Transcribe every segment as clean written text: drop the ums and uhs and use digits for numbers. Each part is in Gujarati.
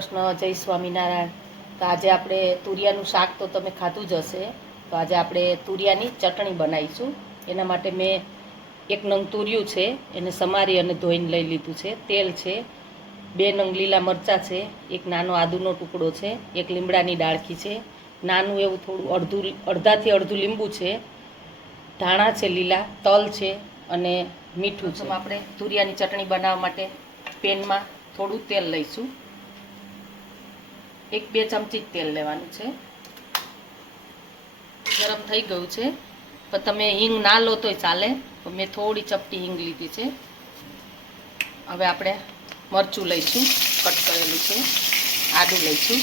કૃષ્ણ, જય સ્વામિનારાયણ। તો આજે આપણે તુરિયાનું શાક તો તમે ખાધું જ હશે। તો આજે આપણે તુરિયાની ચટણી બનાવીશું। એના માટે મેં એક નંગ તુરિયું છે, એને સમારી અને ધોઈને લઈ લીધું છે। તેલ છે, 2 નંગ લીલા મરચાં છે, એક નાનો આદુનો ટુકડો છે, એક લીમડાની ડાળખી છે, નાનું એવું થોડું અડધાથી અડધું લીંબુ છે, ધાણા છે લીલા, તલ છે અને મીઠું છે। આપણે તુરિયાની ચટણી બનાવવા માટે પેનમાં થોડું તેલ લઈશું। 1-2 ચમચી તેલ લેવાનું છે। ગરમ થઈ ગયું છે, પણ તમે હિંગ ના લો તોય ચાલે, પણ મેં થોડી ચપટી હિંગ લીધી છે। હવે આપણે મરચું લઈશું, કટ કરેલું છે, આદું લઈશું।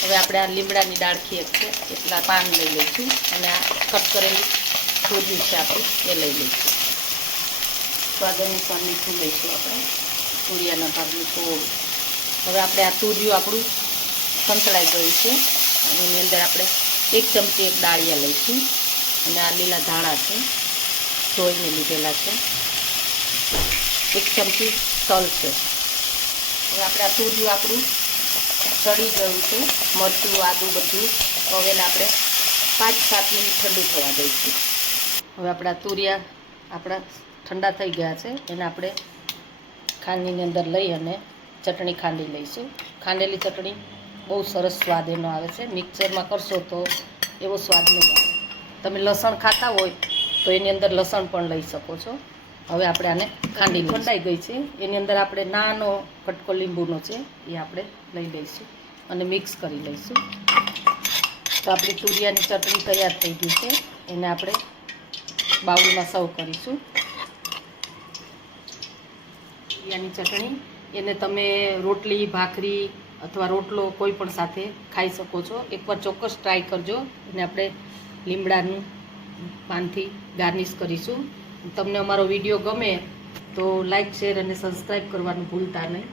હવે આપણે આ લીમડાની ડાળખી એક છે, એટલા પાન લઈ લઈશું અને આ કટ કરેલું તુરિયું છે આપણું એ લઈ લઈશું। સ્વાદ અનુસાર મીઠું લઈશું આપણે, તુરિયાના ભાગનું થોડું। હવે આપણે આ તુરિયું આપણું સંતળાઈ ગયું છે અને એની અંદર આપણે 1 ચમચી એક ડાળિયા લઈશું અને આ લીલા ધાણા છે, ધોઈને લીધેલા છે, 1 ચમચી તલ છે। હવે આપણે આ તુરિયું આપણું ચડી ગયું છે, મરચું આદું બધું, હવે એને આપણે 5-7 મિનિટ ઠંડુ થવા દઈશું। હવે આપણા તુરિયા આપણા ઠંડા થઈ ગયા છે, એને આપણે ખાંડની અંદર લઈ અને ચટણી ખાંડી લઈશું। ખાંડેલી ચટણી બહુ સરસ સ્વાદ એનો આવે છે, મિક્સરમાં કરશો તો એવો સ્વાદ નહીં આવે। તમે લસણ ખાતા હોય તો એની અંદર લસણ પણ લઈ શકો છો। હવે આપણે આને ખાંડી ઠંડાઈ ગઈ છે, એની અંદર આપણે નાનો કટકો લીંબુનો છે એ આપણે લઈ લઈશું અને મિક્સ કરી લઈશું। તો આપણી તુરિયાની ચટણી તૈયાર થઈ ગઈ છે, એને આપણે બાઉલમાં સર્વ કરીશું। તુરિયાની ચટણી એને તમે રોટલી, ભાખરી અથવા રોટલો કોઈ પણ સાથે ખાઈ શકો છો। એકવાર ચોક્કસ ટ્રાય કરજો। અને આપણે લીમડાનું પાનથી ગાર્નિશ કરીશું। તમને અમારો વિડીયો ગમે તો લાઈક, શેર અને સબસ્ક્રાઈબ કરવાનું ભૂલતા નહીં।